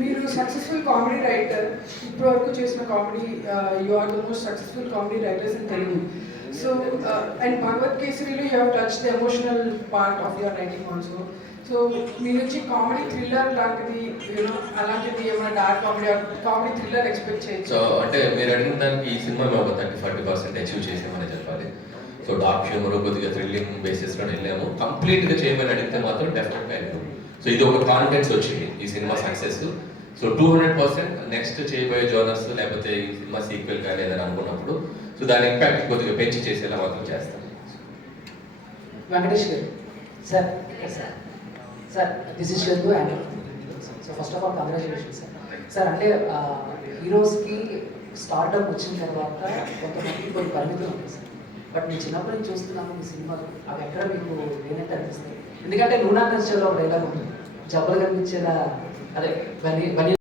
మీరు successful comedy writer, ఇప్పటివరకు చేసిన comedy, you are the most successful comedy writers in Telugu. So and Bhagavanth కేసరిలో you have touch the emotional part of your writing also. So మీ నుంచి comedy thriller లాంటిది, you know అలాంటిది ఏమైనా dark comedy comedy thriller expect చేయొచ్చు? So అంటే మీరు అడిగిన దానికి ఈ సినిమా మేము ఒక 30-40% అచీవ్ చేసామని చెప్పాలి. సో డార్క్ హ్యూమర్ కొద్దిగా థ్రిల్లింగ్ బేసిస్లో వెళ్ళాము. కంప్లీట్గా చేయమని అడిగితే మాత్రం డెఫినెట్గా వెళ్ళాము. సో ఇది ఒక కాన్ఫిడెన్స్ వచ్చింది ఈ సినిమా సక్సెస్. సో 200% నెక్స్ట్ చేయబోయే జోనర్స్ లేకపోతే ఈ సినిమా సీక్వెల్ కానీ ఏదైనా అనుకున్నప్పుడు సో దాని ఇంపాక్ట్ కొద్దిగా పెంచి చేసేలా మాత్రం చేస్తాం. Venkatesh garu sir, sir sir this is షెల్దు and so first of all congratulations sir. Sir అంటే హీరోస్కి స్టార్టప్ వచ్చిన తర్వాత కొంతమందికి కొన్ని పరిమితులు ఉంటాయి సార్. బట్ నేను చిన్నప్పటి నుంచి చూస్తున్నాను మీ సినిమాలు, అవి ఎక్కడ మీకు లేనట్టు అనిపిస్తాయి. ఎందుకంటే నూనా కల్చర్లో ఒక డైలాగ్ ఉంటుంది, జబ్బలు కనిపించేలా అదే బని